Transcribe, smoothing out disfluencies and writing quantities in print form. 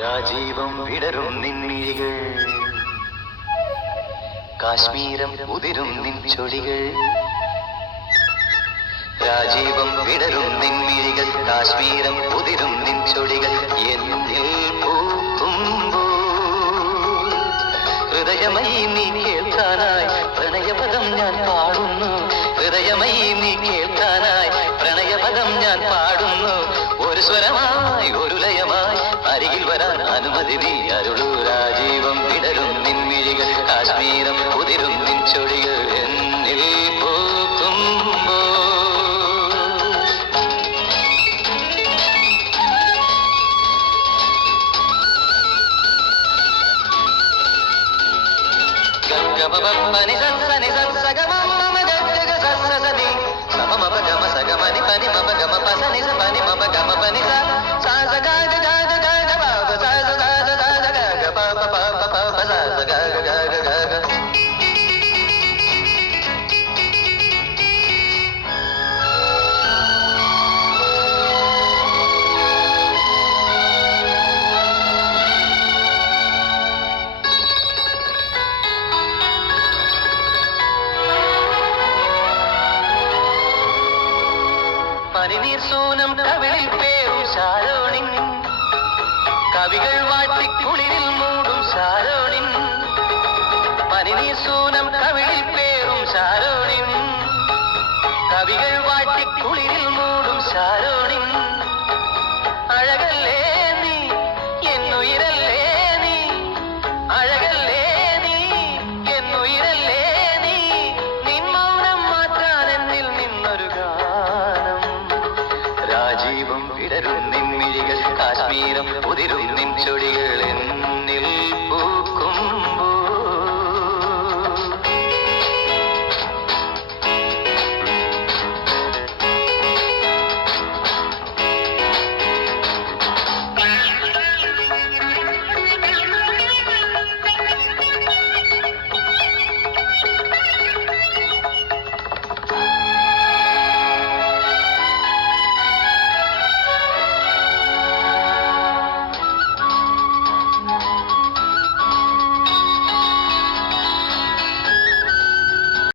രാജീവം വിടരും നിൻമിഴികൾ, കാശ്മീരം ഉതിരും നിൻ ചൊടികൾ. രാജീവം വിടരും നിൻമിഴികൾ, കാശ്മീരം ഉതിരും നിൻ ചൊടികൾ. എന്നിൽ പൂക്കുമ്പോൾ ഹൃദയമയി നീ കേൾക്കാനായി പ്രണയപദം ഞാൻ പാടുന്നു. ഹൃദയമയി നീ കേൾക്കാനായി പ്രണയപദം ഞാൻ പാടുന്നു. ഒരു സ്വരമായി ഒരു ലയമായി അരികിൽ വരാൻ അനുമതി നീ അരുളൂ. രാജീവം വിടരും നിൻമിഴികൾ, കാശ്മീരം ഉതിരും നിൻ ചൊടികൾ. എന്നിൽ പൂക്കുമ്പോൾ గమపని సని సగమ గగ సని సమమ గమ సగమని పని మమ గమ పసని సని మమ గమ పని సా స గ గ గ గ గ ప స స స స స గ గ ప ప ప ప ప స స గ గ గ గ గ. പനിനീർ സൂനം കവിളിൽ പേരും ശാരോണിൻ, കവികൾ വാട്ടിക്കുളിരിൽ മൂടും ശാരോണിൻ. പനിനീർ സൂനം കവിളിൽ പേരും ശാരോണിൻ, കവികൾ വാട്ടിക്കുളിരിൽ മൂടും ശാരോണിൻ. അഴകല്ലേ നീ എന്നുയിരല്ലേ നീ, അഴകല്ലേ നീ എന്നുയിരല്ലേ നീ. നിൻ മൗനം മാറ്റാൻ എന്നിൽ നിന്നൊരു രാജീവം വിടരും നിൻമിഴികൾ, കാശ്മീരം ഉതിരും നിൻ ചൊടി.